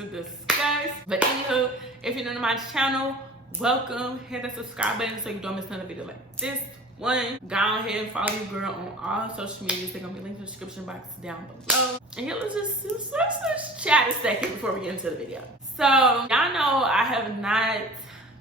to discuss. But anywho, if you're new to my channel, welcome. Hit that subscribe button so you don't miss another video like this one. Go ahead and follow your girl on all social medias. They're gonna be linked in the description box down below. And here, let's chat a second before we get into the video. So y'all know I have not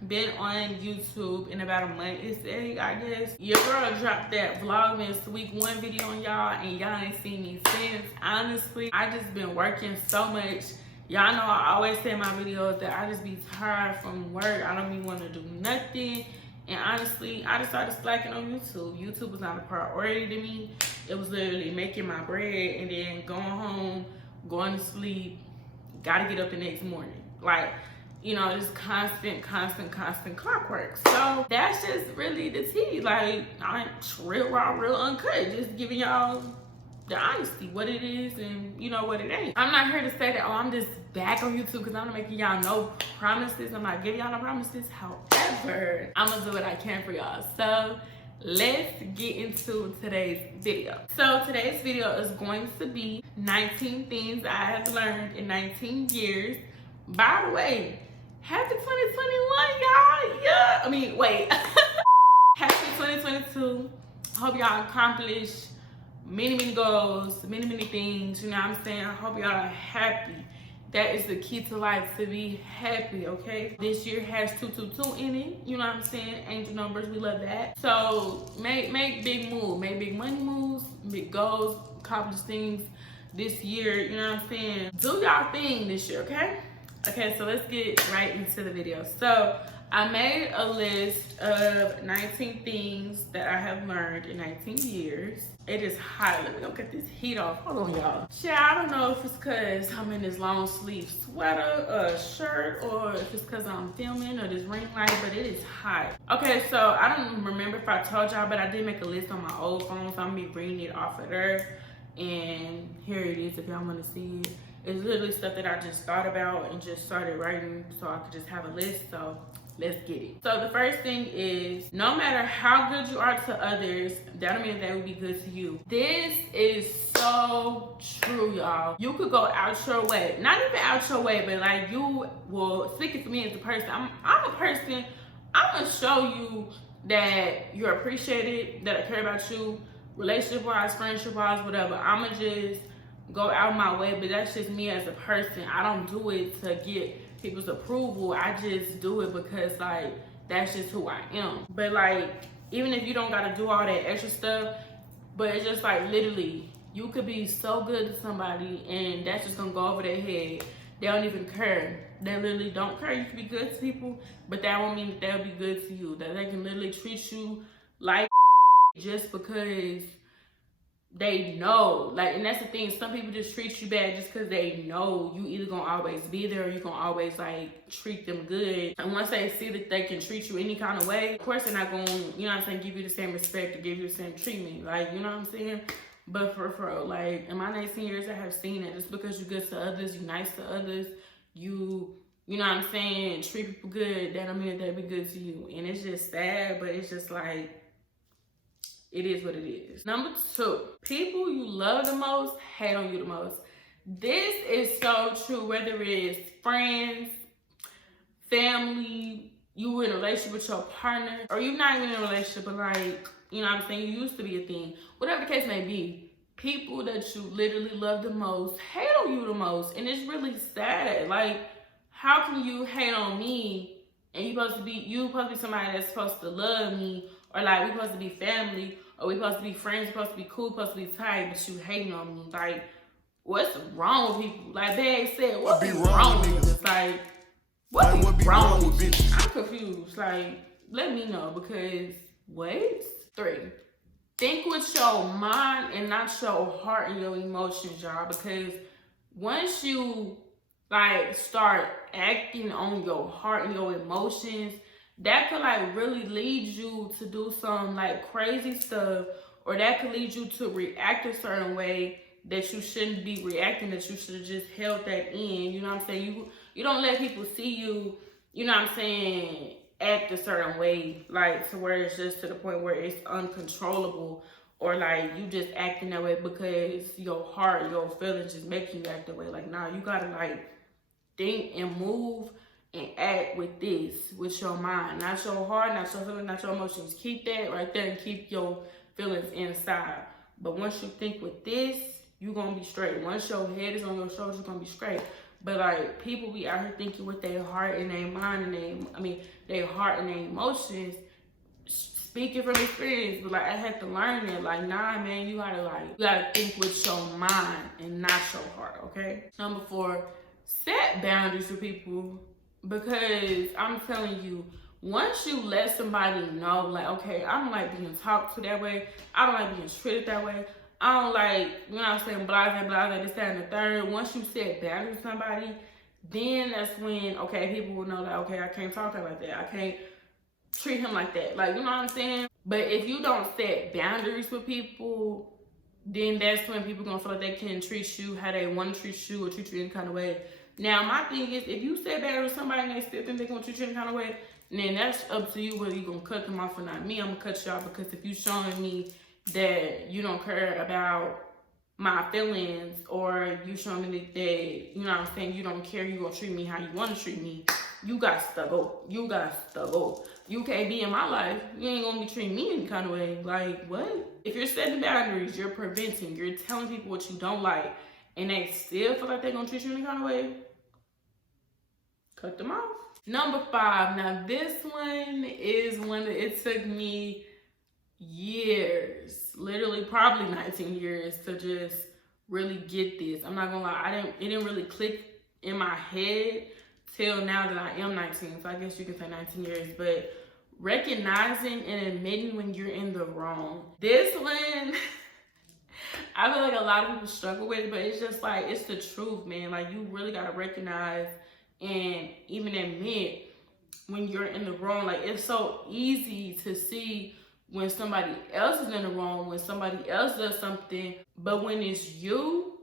been on YouTube in about a month. It's I guess your girl dropped that Vlogmas week 1 video on y'all, and y'all ain't seen me since. Honestly, I just been working so much. Y'all know I always say in my videos that I just be tired from work. I don't even want to do nothing. And honestly, I just started slacking on YouTube. YouTube was not a priority to me. It was literally making my bread and then going home, going to sleep, gotta get up the next morning. Like, you know, just constant clockwork. So that's just really the tea. Like, I ain't real raw, real uncut. Just giving y'all the honesty, what it is and you know what it ain't. I'm not here to say that, oh, I'm just back on YouTube because I'm not making y'all no promises. I'm not giving y'all no promises. However, I'm gonna do what I can for y'all. So let's get into today's video. So today's video is going to be 19 things I have learned in 19 years. By the way, happy 2021, y'all. Yeah, I mean, wait. Happy 2022. I hope y'all accomplish many goals, many things, you know what I'm saying? I hope y'all are happy. That is the key to life, to be happy, okay? This year has 222 in it, you know what I'm saying? Angel numbers, we love that. So make big moves, make big money moves, big goals, accomplish things this year, you know what I'm saying? Do y'all thing this year, okay? Okay, so let's get right into the video. So I made a list of 19 things that I have learned in 19 years. It is hot. Let me go get this heat off. Hold on, y'all. Shit, I don't know if it's because I'm in this long sleeve sweater, shirt, or if it's because I'm filming or this ring light, but it is hot. Okay, so I don't remember if I told y'all, but I did make a list on my old phone, so I'm gonna be bringing it off of there. And here it is if y'all wanna see it. It's literally stuff that I just thought about and just started writing so I could just have a list. So let's get it. So the first thing is, no matter how good you are to others, that don't mean that will be good to you. This is so true, y'all. You could go out your way, not even out your way, but like you will, speaking for me as a person, I'm a person, I'm gonna show you that you're appreciated, that I care about you, relationship-wise, friendship-wise, whatever. I'ma just go out my way, but that's just me as a person. I don't do it to get people's approval. I just do it because like that's just who I am. But like, even if you don't gotta do all that extra stuff, but it's just like literally you could be so good to somebody and that's just gonna go over their head. They don't even care. They literally don't care. You can be good to people, but that won't mean that they'll be good to you. That they can literally treat you like just because they know. Like, and that's the thing, some people just treat you bad just because they know you either gonna always be there or you gonna always like treat them good. And once they see that they can treat you any kind of way, of course they're not gonna, you know what I'm saying, give you the same respect or give you the same treatment. Like, you know what I'm saying? But for like in my 19 years I have seen that just because you're good to others, you're nice to others, you know what I'm saying, treat people good, that don't mean that they'll be good to you. And it's just sad, but it's just like, it is what it is. Number 2, people you love the most hate on you the most. This is so true, whether it's friends, family, you in a relationship with your partner, or you're not even in a relationship, but like, you know what I'm saying, you used to be a thing. Whatever the case may be, people that you literally love the most hate on you the most. And it's really sad. Like, how can you hate on me and you supposed to be somebody that's supposed to love me, or like we supposed to be family, or we supposed to be friends, supposed to be cool, supposed to be tight, but you hating on me? Like, what's wrong with people? Like Bag said, what be wrong with niggas? Like, what be wrong with bitches? I'm confused. Like, let me know, because what? 3, think with your mind and not your heart and your emotions, y'all, because once you like start acting on your heart and your emotions, that could like really lead you to do some like crazy stuff, or that could lead you to react a certain way that you shouldn't be reacting, that you should have just held that in. You know what I'm saying? You don't let people see you, you know what I'm saying, act a certain way, like to where it's just to the point where it's uncontrollable, or like you just acting that way because your heart, your feelings just making you act that way. Like, nah, you gotta like think and move and act with this, with your mind, not your heart, not your feelings, not your emotions. Keep that right there and keep your feelings inside. But once you think with this, you're gonna be straight. Once your head is on your shoulders, you're gonna be straight. But like, people be out here thinking with their heart and their mind and their heart and their emotions, speaking from experience. But like, I had to learn that, like, nah, man, you gotta think with your mind and not your heart, okay? Number 4, set boundaries for people. Because I'm telling you, once you let somebody know, like, okay, I don't like being talked to that way, I don't like being treated that way, I don't like, you know what I'm saying, blase, this, that, and the third. Once you set boundaries with somebody, then that's when, okay, people will know that, okay, I can't talk to her like that, I can't treat him like that, like, you know what I'm saying? But if you don't set boundaries with people, then that's when people gonna feel like they can treat you how they want to treat you or treat you any kind of way. Now, my thing is, if you set boundaries with somebody and they still think they're gonna treat you any kind of way, then that's up to you whether you're gonna cut them off or not. Me, I'm gonna cut you off, because if you showing me that you don't care about my feelings, or you showing me that, you know what I'm saying, you don't care, you gonna treat me how you wanna treat me, you got to go. You got to go. You can't be in my life. You ain't gonna be treating me any kind of way. Like, what? If you're setting boundaries, you're preventing, you're telling people what you don't like, and they still feel like they're gonna treat you any kind of way, cut them off. Number 5. Now, this one is one that it took me years, literally probably 19 years to just really get this. I'm not gonna lie, it didn't really click in my head till now that I am 19. So I guess you can say 19 years, but recognizing and admitting when you're in the wrong. This one, I feel like a lot of people struggle with it, but it's just like, it's the truth, man. Like, you really gotta recognize and even admit when you're in the wrong. Like, it's so easy to see when somebody else is in the wrong, when somebody else does something, but when it's you,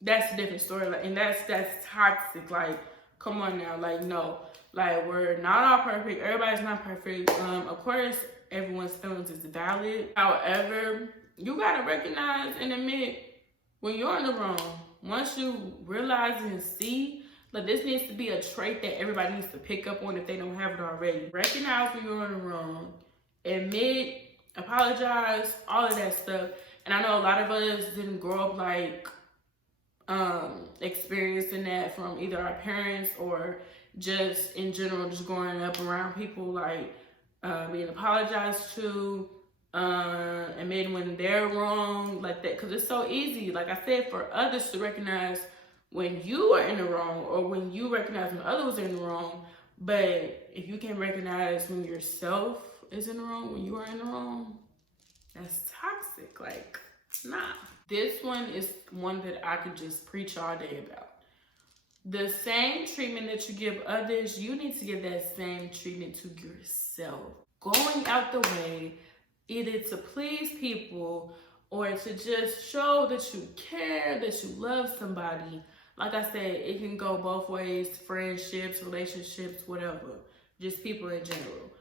that's a different story. Like, and that's toxic. Like, come on now, like, no, like, we're not all perfect. Everybody's not perfect. Of course, everyone's feelings is valid. However, you gotta recognize and admit when you're in the wrong. Once you realize and see, like, this needs to be a trait that everybody needs to pick up on if they don't have it already. Recognize when you're in the wrong, admit, apologize, all of that stuff. And I know a lot of us didn't grow up like experiencing that from either our parents or just in general, just growing up around people like being apologized to, admitting when they're wrong, like that. Because it's so easy, like I said, for others to recognize when you are in the wrong, or when you recognize when others are in the wrong. But if you can recognize when yourself is in the wrong, when you are in the wrong, that's toxic. Like, nah. This one is one that I could just preach all day about. The same treatment that you give others, you need to give that same treatment to yourself. Going out the way, either to please people or to just show that you care, that you love somebody. Like I said, it can go both ways, friendships, relationships, whatever. Just people in general.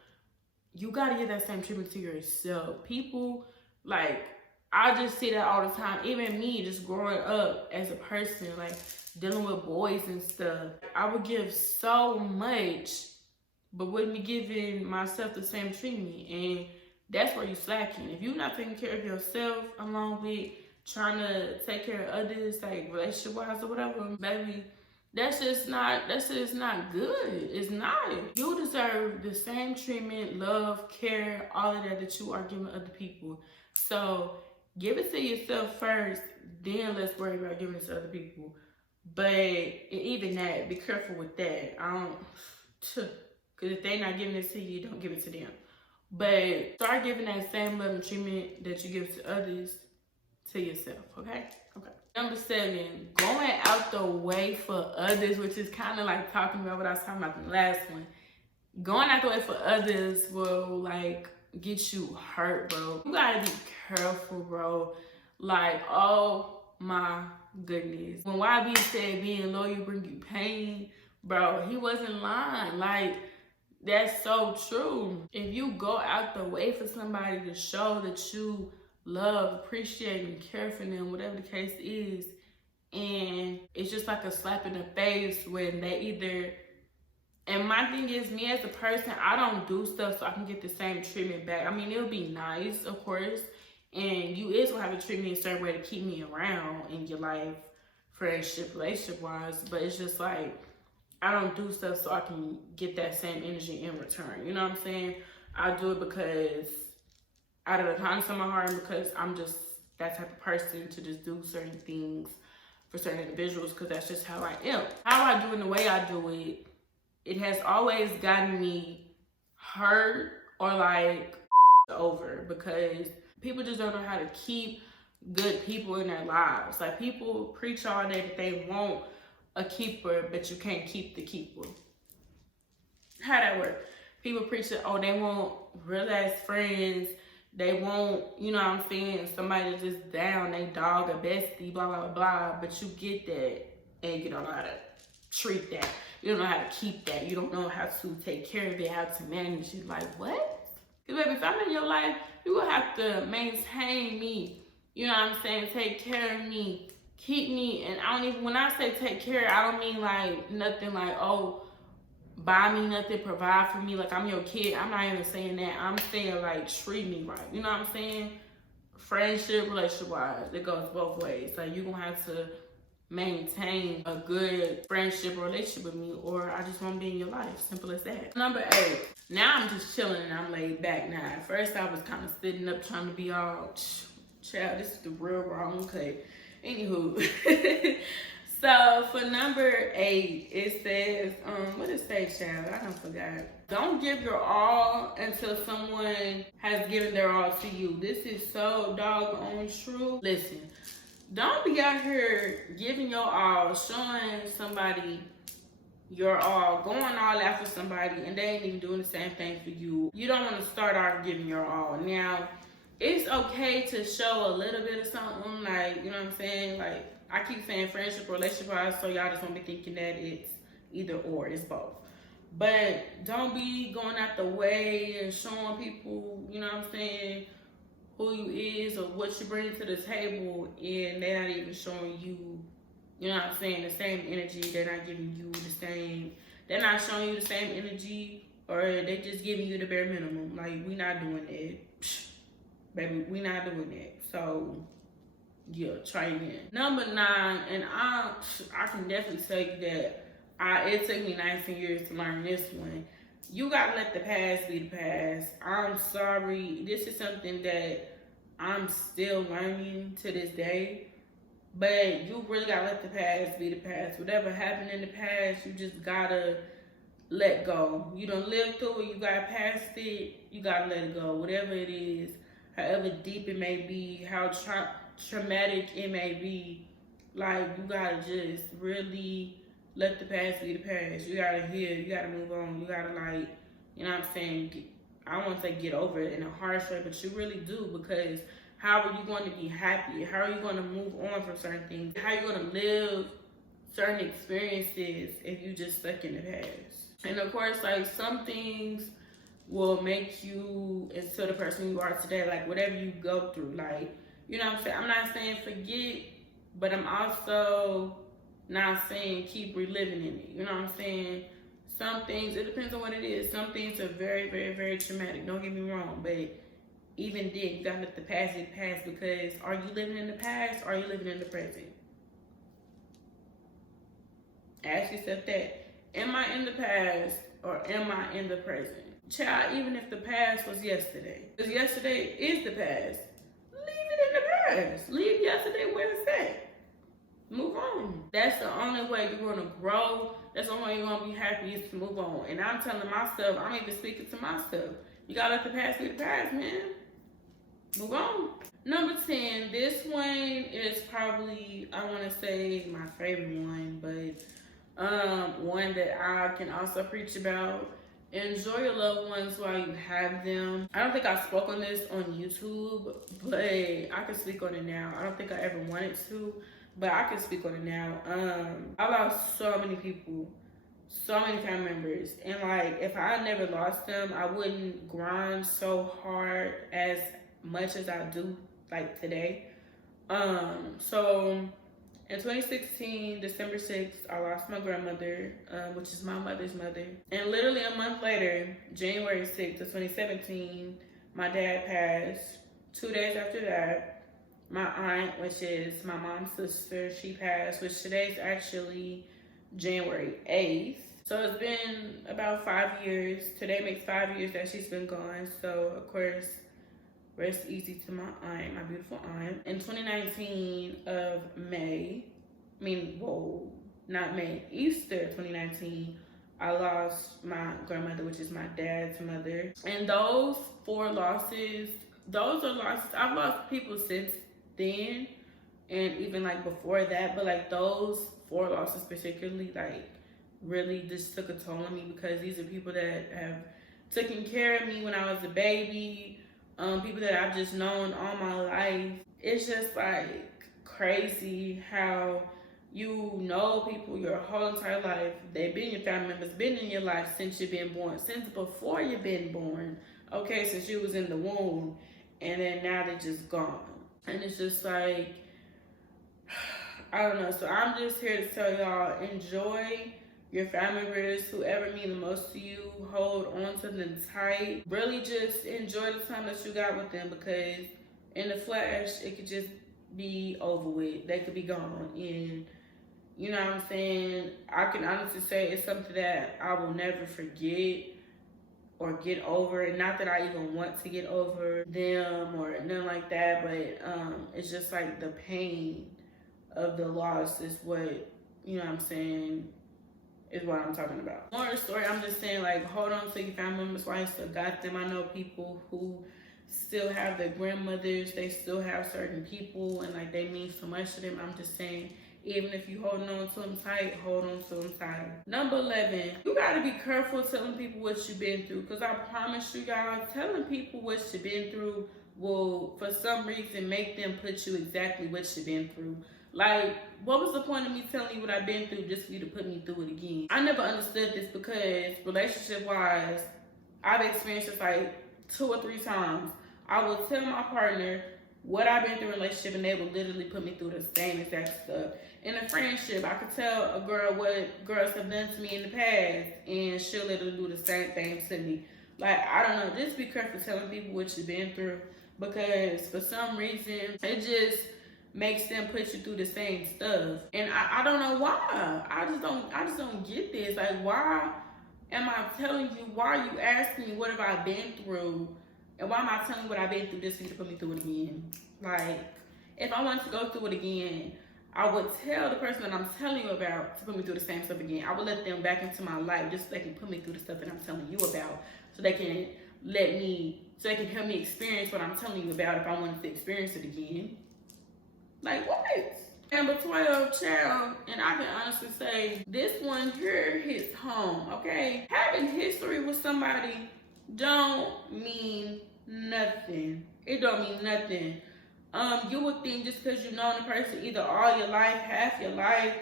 You gotta give that same treatment to yourself. People, like, I just see that all the time. Even me, just growing up as a person, like, dealing with boys and stuff. I would give so much, but wouldn't be giving myself the same treatment. And that's where you slacking. If you're not taking care of yourself, along with trying to take care of others, like relationship-wise or whatever, baby, that's just not good. It's not. You deserve the same treatment, love, care, all of that you are giving other people. So give it to yourself first, then let's worry about giving it to other people. But even that, be careful with that. Because if they're not giving it to you, don't give it to them. But start giving that same love and treatment that you give to others to yourself, okay? Okay. Number 7, going out the way for others, which is kind of like talking about what I was talking about in the last one. Going out the way for others will, like, get you hurt, bro. You gotta be careful, bro. Like, oh my goodness. When YB said being loyal bring you pain, bro, he wasn't lying. Like, that's so true. If you go out the way for somebody to show that you love, appreciate, and care for them, whatever the case is, And it's just like a slap in the face when they either, and my thing is, me as a person, I don't do stuff so I can get the same treatment back. I mean, it would be nice, of course, and you is gonna have to treat me a certain way to keep me around in your life, friendship, relationship wise, but it's just like, I don't do stuff so I can get that same energy in return. You know what I'm saying? I do it because out of the kindness of my heart, and because I'm just that type of person to just do certain things for certain individuals, because that's just how I am. How I do it and the way I do it, it has always gotten me hurt or like over, because people just don't know how to keep good people in their lives. Like, people preach all day that they want a keeper, but you can't keep the keeper. How that work? People preach that, oh, they want real ass friends. They want, you know what I'm saying, somebody just down, they dog, a bestie, blah, blah, blah. But you get that, and you don't know how to treat that. You don't know how to keep that. You don't know how to take care of it, how to manage it. Like, what? Because, baby, if I'm in your life, you will have to maintain me. You know what I'm saying? Take care of me. Keep me. And I don't even, when I say take care, I don't mean like nothing like, oh, buy me nothing, provide for me, like I'm your kid. I'm not even saying that. I'm saying like treat me right. You know what I'm saying? Friendship, relationship wise, it goes both ways. Like, you're gonna have to maintain a good friendship or relationship with me, or I just won't be in your life. Simple as that. Number 8. Now I'm just chilling and I'm laid back now. At first I was kind of sitting up trying to be all, child, this is the real wrong cut. Anywho. So for number 8, it says, what does it say, child? I don't forgot. Don't give your all until someone has given their all to you. This is so doggone true. Listen, don't be out here giving your all, showing somebody your all, going all out for somebody, and they ain't even doing the same thing for you. You don't want to start off giving your all. Now, it's okay to show a little bit of something, like, you know what I'm saying? Like, I keep saying friendship, relationship, so y'all just won't be thinking that it's either or, it's both. But don't be going out the way and showing people, you know what I'm saying, who you is or what you bring to the table, and they're not even showing you, you know what I'm saying, the same energy. They're not giving you the same, they're not showing you the same energy, or they just giving you the bare minimum. Like, we not doing that. Psh, baby, we not doing that. So, yeah, try again. Number 9, and I can definitely tell you that it took me 19 years to learn this one. You gotta let the past be the past. I'm sorry. This is something that I'm still learning to this day. But you really gotta let the past be the past. Whatever happened in the past, you just gotta let go. You don't live through it, you got past it, you gotta let it go. Whatever it is, however deep it may be, how traumatic it may be, like, you gotta just really let the past be the past. You gotta heal, you gotta move on, you gotta, like, you know what I'm saying, I don't want to say get over it in a harsh way, but you really do, because how are you going to be happy? How are you going to move on from certain things? How are you going to live certain experiences if you just stuck in the past? And of course, like, some things will make you into the person you are today, like whatever you go through, like, you know what I'm saying? I'm not saying forget, but I'm also not saying keep reliving in it. You know what I'm saying? Some things, it depends on what it is. Some things are very, very, very traumatic. Don't get me wrong, but even then, you gotta let the past be the past, because are you living in the past or are you living in the present? Ask yourself that. Am I in the past or am I in the present? Child, even if the past was yesterday, because yesterday is the past, leave it in the past. Leave yesterday where it's at. Move on. That's the only way you're gonna grow. That's the only way you're gonna be happy, is to move on. And I'm telling myself, I'm even speaking to myself, you gotta let the past be the past, man. Move on. Number 10, this one is probably, I wanna say, my favorite one, but one that I can also preach about. Enjoy your loved ones while you have them. I don't think I spoke on this on YouTube, but I can speak on it now. I don't think I ever wanted to, but I can speak on it now. I lost so many people, so many family members, and like, if I never lost them, I wouldn't grind so hard as much as I do like today. So In 2016, December 6th, I lost my grandmother, which is my mother's mother. And literally a month later, January 6th of 2017, my dad passed. 2 days after that, my aunt, which is my mom's sister, she passed, which today's actually January 8th. So it's been about 5 years. Today makes 5 years that she's been gone. So, of course, rest easy to my aunt, my beautiful aunt. In 2019 of Easter 2019, I lost my grandmother, which is my dad's mother. And those 4 losses, those are losses. I've lost people since then and even like before that, but like those 4 losses particularly, like really just took a toll on me, because these are people that have taken care of me when I was a baby, people that I've just known all my life. It's just like crazy how you know people your whole entire life. They've been your family members, been in your life since you've been born, since before you've been born, okay, since you was in the womb, and then now they're just gone. And it's just like, I don't know. So I'm just here to tell y'all, enjoy your family members, whoever mean the most to you. Hold on to them tight. Really just enjoy the time that you got with them, because in the flash, it could just be over with. They could be gone. And you know what I'm saying? I can honestly say it's something that I will never forget or get over. And not that I even want to get over them or nothing like that, but it's just like the pain of the loss is what, you know what I'm saying, is what I'm talking about. More of the story, I'm just saying, like, hold on to your family members while you still got them. I know people who still have their grandmothers, they still have certain people, and like they mean so much to them. I'm just saying, even if you holding on to them tight, hold on to them tight. Number 11, you gotta be careful telling people what you've been through, because I promise you guys, telling people what you've been through will, for some reason, make them put you exactly what you've been through. Like, what was the point of me telling you what I've been through just for you to put me through it again? I never understood this, because relationship-wise, I've experienced this like 2 or 3 times. I will tell my partner what I've been through in a relationship, and they will literally put me through the same exact stuff. In a friendship, I could tell a girl what girls have done to me in the past, and she'll literally do the same thing to me. Like, I don't know, just be careful telling people what you've been through, because for some reason, it just makes them put you through the same stuff. And I don't know why. I just don't get this. Like, why am I telling you? Why are you asking me what have I been through? And why am I telling you what I've been through just for you to put me through it again? Like, if I wanted to go through it again, I would tell the person that I'm telling you about to put me through the same stuff again. I would let them back into my life just so they can put me through the stuff that I'm telling you about, so they can so they can help me experience what I'm telling you about if I wanted to experience it again. Like, what? Number 12, child, and I can honestly say this one here hits home, okay? Having history with somebody don't mean nothing. It don't mean nothing. You would think just because you've known a person either all your life, half your life,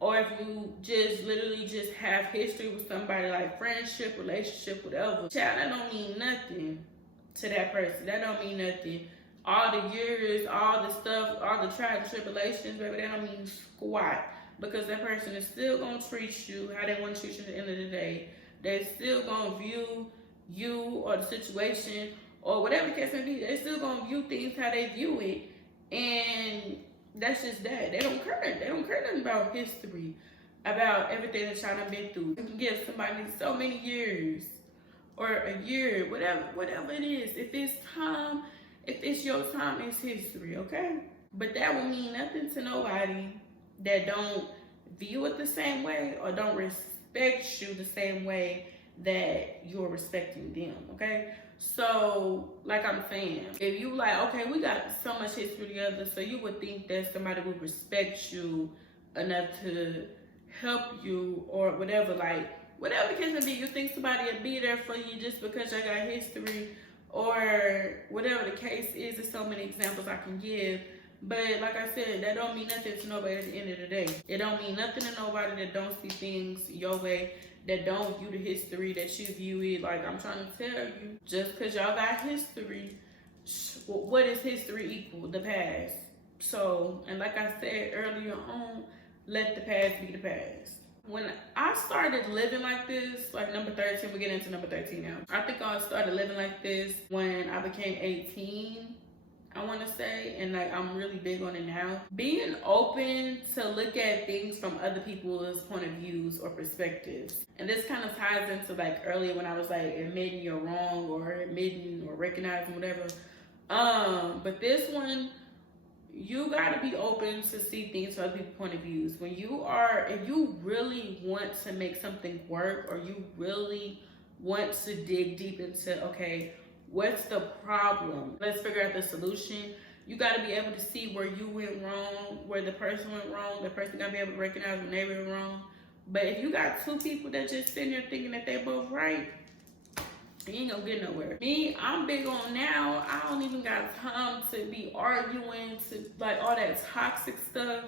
or if you just literally just have history with somebody, like friendship, relationship, whatever, child, that don't mean nothing to that person. That don't mean nothing. All the years, all the stuff, all the trials and tribulations, baby, that don't mean squat, because that person is still gonna treat you how they want to treat you at the end of the day. They're still gonna view you or the situation or whatever the case may be. They're still gonna view things how they view it, and that's just that. They don't care. They don't care nothing about history, about everything that y'all done been through. You can give somebody so many years or a year, whatever it is. If it's time. If it's your time, it's history, okay? But that will mean nothing to nobody that don't view it the same way or don't respect you the same way that you're respecting them, okay? So, like I'm saying, if you like, okay, we got so much history together, so you would think that somebody would respect you enough to help you or whatever, like, whatever the case may be, you think somebody would be there for you just because I got history, or whatever the case is. There's so many examples I can give. But like I said, that don't mean nothing to nobody at the end of the day. It don't mean nothing to nobody that don't see things your way, that don't view the history that you view it. Like, I'm trying to tell you, just because y'all got history, what is history equal? The past. So, and like I said earlier on, let the past be the past. When I started living like this, like number 13, we get into number 13 now. I think I started living like this when I became 18, I want to say, and like I'm really big on it now. Being open to look at things from other people's point of views or perspectives. And this kind of ties into like earlier when I was like admitting you're wrong or admitting or recognizing whatever. But this one, you gotta be open to see things from other people's point of views. If you really want to make something work, or you really want to dig deep into, okay, what's the problem? Let's figure out the solution. You gotta be able to see where you went wrong, where the person went wrong. The person gotta be able to recognize when they went wrong. But if you got two people that just sitting there thinking that they both right, you ain't gonna get nowhere. Me, I'm big on now. I don't even got time to be arguing to like all that toxic stuff.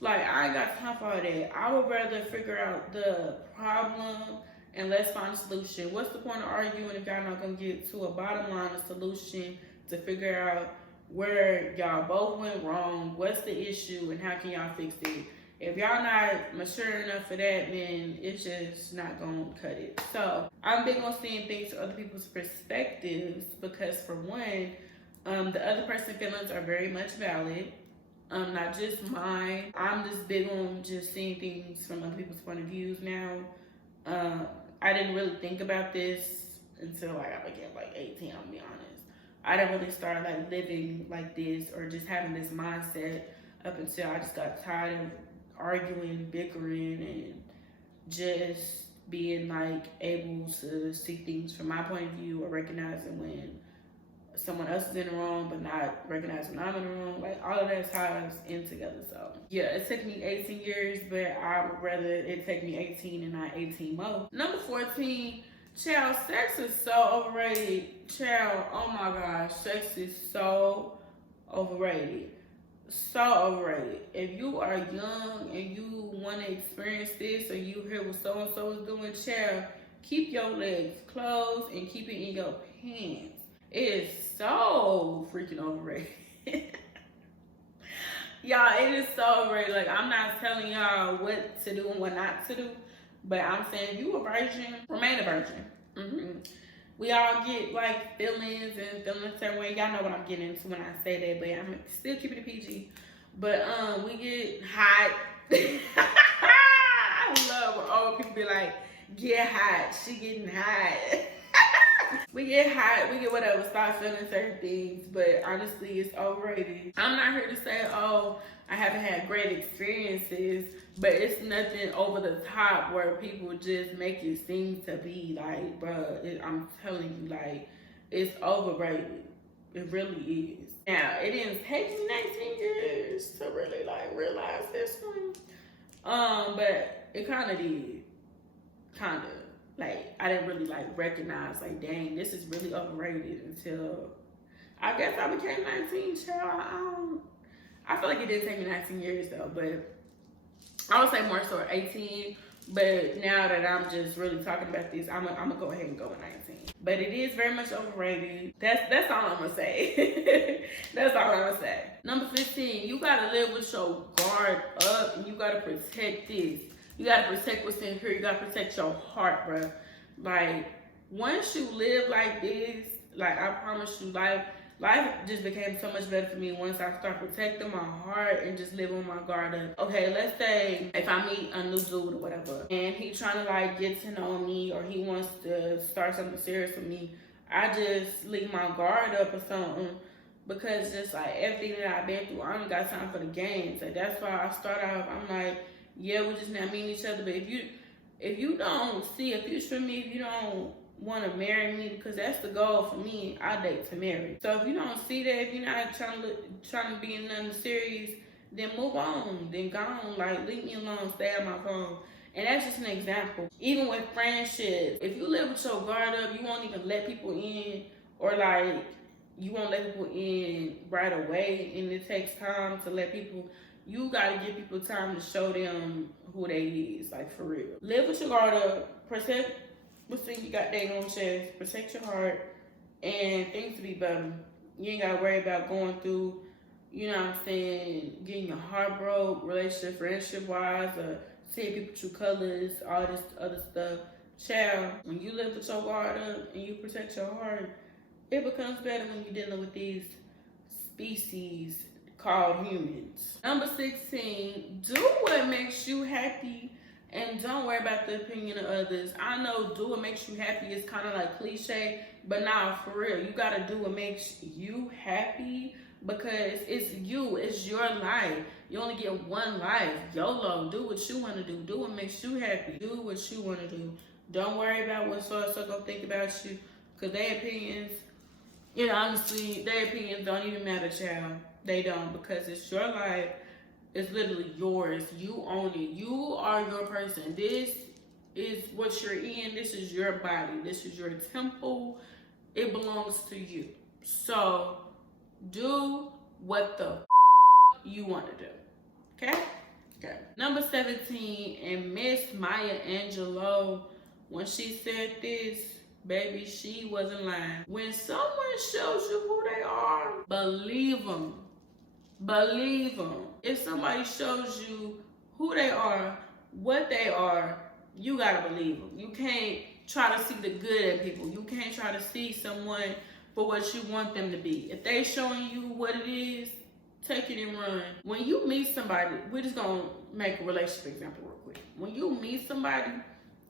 Like, I ain't got time for all that. I would rather figure out the problem and let's find a solution. What's the point of arguing if y'all not gonna get to a bottom line, a solution to figure out where y'all both went wrong, what's the issue, and how can y'all fix it? If y'all not mature enough for that, then it's just not gonna cut it. So I'm big on seeing things from other people's perspectives because, for one, the other person's feelings are very much valid, not just mine. I'm just big on just seeing things from other people's point of views now. I didn't really think about this until like I became like 18, I'll be honest. I didn't really start like living like this or just having this mindset up until I just got tired of arguing, bickering, and just being like able to see things from my point of view, or recognizing when someone else is in the wrong but not recognizing when I'm in the wrong. Like, all of that ties in together. So yeah, it took me 18 years, but I would rather it take me 18 and not 18 more. Number 14, child, sex is so overrated. Child, oh my gosh, sex is so overrated. So overrated. If you are young and you want to experience this, or you hear what so-and-so is doing, child, keep your legs closed and keep it in your pants. It is so freaking overrated. Y'all, it is so overrated. Like, I'm not telling y'all what to do and what not to do, but I'm saying, if you a virgin, remain a virgin. We all get like feelings and feeling a certain way. Y'all know what I'm getting into when I say that, but I'm still keeping it PG. But we get hot. I love when old people be like, get hot, she getting hot. We get hot, we get whatever, start feeling certain things, but honestly, it's overrated. I'm not here to say, oh, I haven't had great experiences, but it's nothing over the top where people just make it seem to be like, bruh, I'm telling you, like, it's overrated. It really is. Now, it didn't take me 19 years to really, like, realize this one. But it kind of did. Kind of. Like, I didn't really, like, recognize, like, dang, this is really overrated until, I guess I became 19, child. I feel like it did take me 19 years, though, but I would say more so 18. But now that I'm just really talking about this, I'm gonna go ahead and go with 19. But it is very much overrated. That's all I'm gonna say. That's all I'm gonna say. Number 15, you gotta live with your guard up, and you gotta protect this. You gotta protect what's in here. You gotta protect your heart, bro. Like, once you live like this, like, I promise you, life just became so much better for me once I start protecting my heart and just live on my guard up. Okay, let's say if I meet a new dude or whatever, and he trying to like get to know me, or he wants to start something serious with me, I just leave my guard up or something, because just like everything that I've been through, I don't got time for the games. Like, that's why I start off, I'm like, yeah, we're just not meeting each other, but if you don't see a future in me, if you don't want to marry me, because that's the goal for me, I date to marry. So if you don't see that, if you're not trying to be in nothing serious, then move on, then go on, like, leave me alone, stay on my phone. And that's just an example. Even with friendships, if you live with your guard up, you won't even let people in, or like, you won't let people in right away, and it takes time to let people. You gotta give people time to show them who they is, like, for real. Live with your guard up, protect what's in your goddamn chest, protect your heart, and things to be better. You ain't gotta worry about going through, you know what I'm saying, getting your heart broke, relationship, friendship wise, or seeing people true colors, all this other stuff. Child, when you live with your guard up and you protect your heart, it becomes better when you're dealing with these species called humans. Number 16, do what makes you happy and don't worry about the opinion of others. I know do what makes you happy is kind of like cliche, but nah, for real, you gotta do what makes you happy because it's you, it's your life. You only get one life. YOLO, do what you wanna do what makes you happy. Do what you wanna do. Don't worry about what so-and-so gonna think about you because their opinions, you know, honestly, their opinions don't even matter, child. They don't, because it's your life. It's literally yours. You own it. You are your person. This is what you're in. This is your body. This is your temple. It belongs to you. So do what the you want to do. Okay? Okay. Number 17, and Miss Maya Angelou, when she said this, baby, she wasn't lying. When someone shows you who they are, believe them. Believe them. If somebody shows you who they are, what they are, you gotta believe them. You can't try to see the good in people. You can't try to see someone for what you want them to be. If they showing you what it is, take it and run. When you meet somebody, we're just gonna make a relationship example real quick. When you meet somebody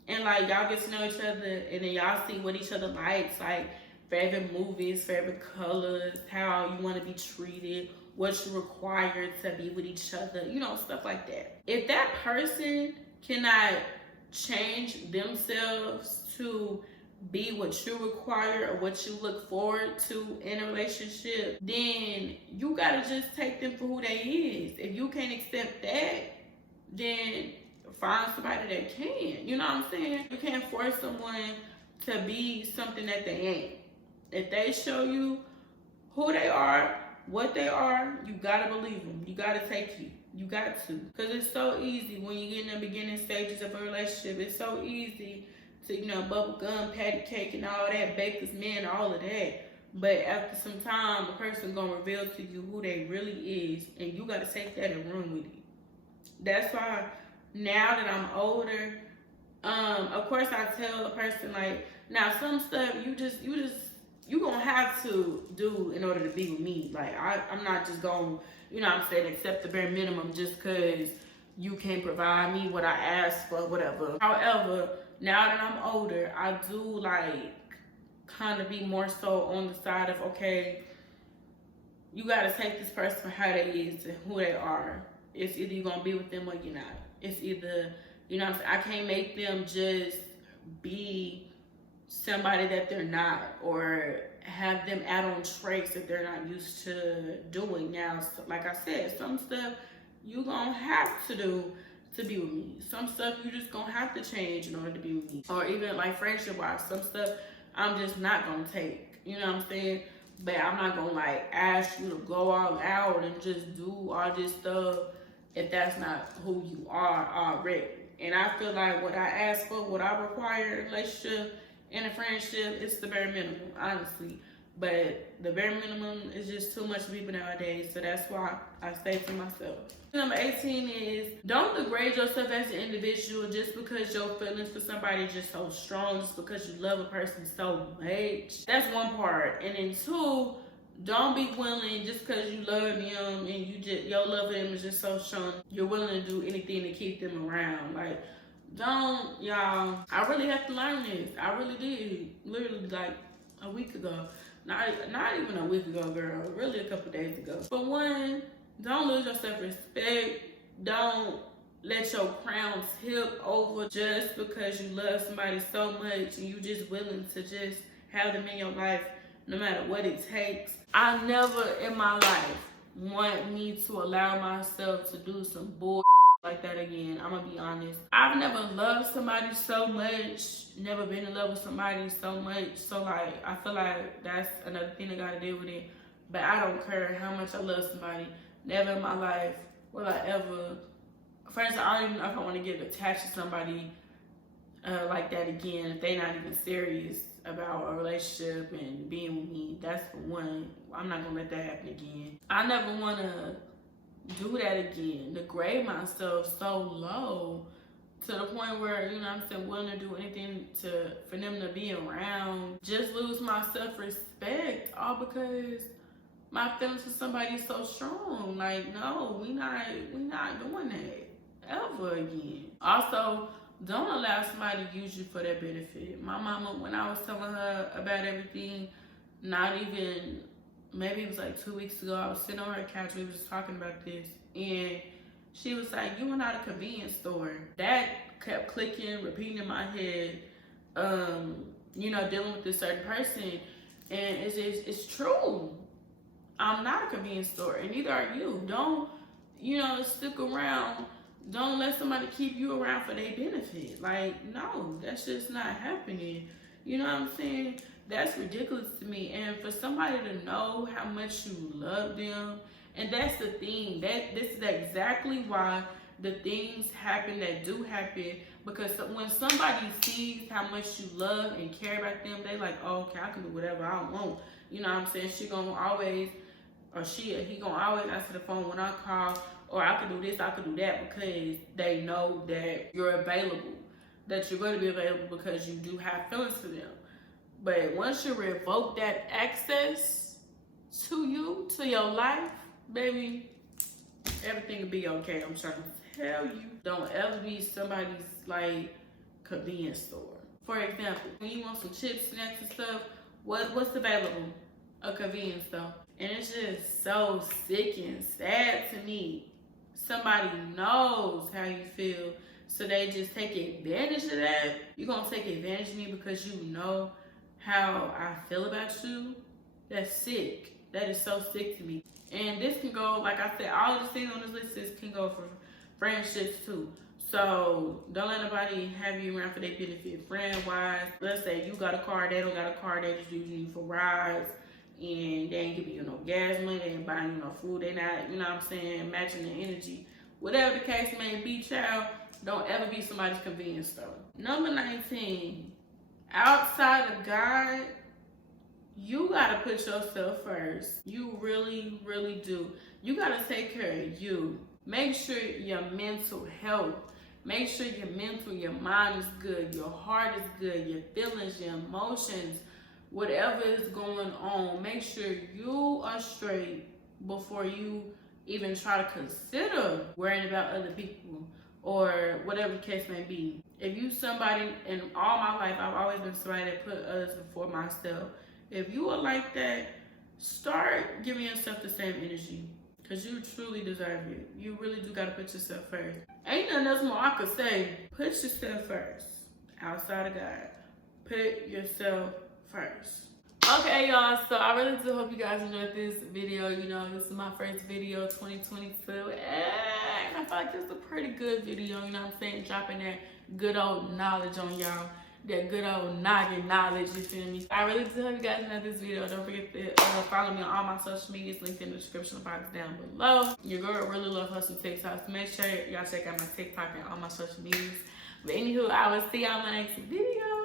and like y'all get to know each other and then y'all see what each other likes, like favorite movies, favorite colors, how you want to be treated, what you require to be with each other, you know, stuff like that. If that person cannot change themselves to be what you require or what you look forward to in a relationship, then you gotta just take them for who they is. If you can't accept that, then find somebody that can. You know what I'm saying? You can't force someone to be something that they ain't. If they show you who they are, what they are, you gotta believe them. You gotta take it. You got to. Because it's so easy when you get in the beginning stages of a relationship. It's so easy to, you know, bubble gum, patty cake, and all that, baker's man, all of that. But after some time, the person gonna reveal to you who they really is, and you gotta take that and run with it. That's why now that I'm older, of course I tell a person like, now some stuff you gonna have to do in order to be with me. Like I'm not just gonna, you know what I'm saying, accept the bare minimum just cause you can't provide me what I asked for, whatever. However, now that I'm older, I do like kind of be more so on the side of, okay, you gotta take this person for how they is and who they are. It's either you're gonna be with them or you're not. It's either, you know what I'm saying, I can't make them just be somebody that they're not, or have them add on traits that they're not used to doing. Now, so, like I said, some stuff you gonna have to do to be with me. Some stuff you just gonna have to change in order to be with me. Or even like friendship wise, some stuff I'm just not gonna take. You know what I'm saying? But I'm not gonna like ask you to go all out and just do all this stuff if that's not who you are already. And I feel like what I ask for, what I require in a relationship, in a friendship, it's the bare minimum, honestly. But the bare minimum is just too much for people nowadays, so that's why I stay to myself. Number 18 is, don't degrade yourself as an individual just because your feelings for somebody are just so strong, just because you love a person so much. That's one part. And then two, don't be willing, just because you love them and your love for them is just so strong, you're willing to do anything to keep them around. Like, don't, y'all, I really have to learn this. I really did. Literally like a week ago. Not even a week ago, girl. Really a couple days ago. For one, don't lose your self-respect. Don't let your crown tip over just because you love somebody so much and you just willing to just have them in your life no matter what it takes. I never in my life want me to allow myself to do some bull like that again. I'm gonna be honest. I've never loved somebody so much, never been in love with somebody so much. So like, I feel like that's another thing I gotta deal with it. But I don't care how much I love somebody. Never in my life will I ever, first, I don't even know if I want to get attached to somebody like that again, if they're not even serious. about a relationship and being with me. That's for one. I'm not gonna let that happen again. I never wanna do that again, degrade myself so low to the point where, you know what I'm saying, willing to do anything for them to be around, just lose my self-respect, all because my feelings for somebody is so strong. Like, no, we not doing that ever again. Also, don't allow somebody to use you for their benefit. My mama, when I was telling her about everything, not even, maybe it was like 2 weeks ago, I was sitting on her couch, we was talking about this, and she was like, you went out of a convenience store. That kept clicking, repeating in my head, you know, dealing with this certain person, and it's true. I'm not a convenience store, and neither are you. Don't, you know, stick around. Don't let somebody keep you around for their benefit. Like, no, that's just not happening. You know what I'm saying? That's ridiculous to me. And for somebody to know how much you love them, and that's the thing. This is exactly why the things happen that do happen. Because when somebody sees how much you love and care about them, they like, oh, okay, I can do whatever I want. You know what I'm saying? She gonna always, or he gonna always answer the phone when I call, or I can do this, I can do that, because they know that you're available, that you're going to be available because you do have feelings for them. But once you revoke that access to you, to your life, baby, everything will be okay. I'm trying to tell you. Don't ever be somebody's, like, convenience store. For example, when you want some chips, snacks, and stuff, what's available? A convenience store. And it's just so sick and sad to me. Somebody knows how you feel, so they just take advantage of that. You're gonna take advantage of me because you know how I feel about you? That's sick. That is so sick to me. And this can go, like I said, all of the things on this list can go for friendships too. So don't let nobody have you around for their benefit. Friend-wise, let's say you got a car, they don't got a car, they just using you for rides, and they ain't giving you no gas money, they ain't buying you no food, they not, you know what I'm saying, matching the energy. Whatever the case may be, child, don't ever be somebody's convenience store. Number 19, outside of God, you gotta put yourself first. You really, really do. You gotta take care of you. Make sure your mental health, make sure your mind is good, your heart is good, your feelings, your emotions, whatever is going on, make sure you are straight before you even try to consider worrying about other people or whatever the case may be. If you somebody, in all my life, I've always been somebody that put others before myself. If you are like that, start giving yourself the same energy, because you truly deserve it. You really do got to put yourself first. Ain't nothing else more I could say. Put yourself first. Outside of God, put yourself first. Okay, y'all, so I really do hope you guys enjoyed this video. You know, this is my first video 2022, and I feel like this is a pretty good video, you know what I'm saying? Dropping that good old knowledge on y'all, that good old noggin knowledge, you feel me? I really do hope you guys enjoyed this video. Don't forget to follow me on all my social medias, linked in the description box down below. Your girl really love hustle TikTok, so make sure y'all check out my TikTok and all my social medias. But anywho, I will see y'all in my next video.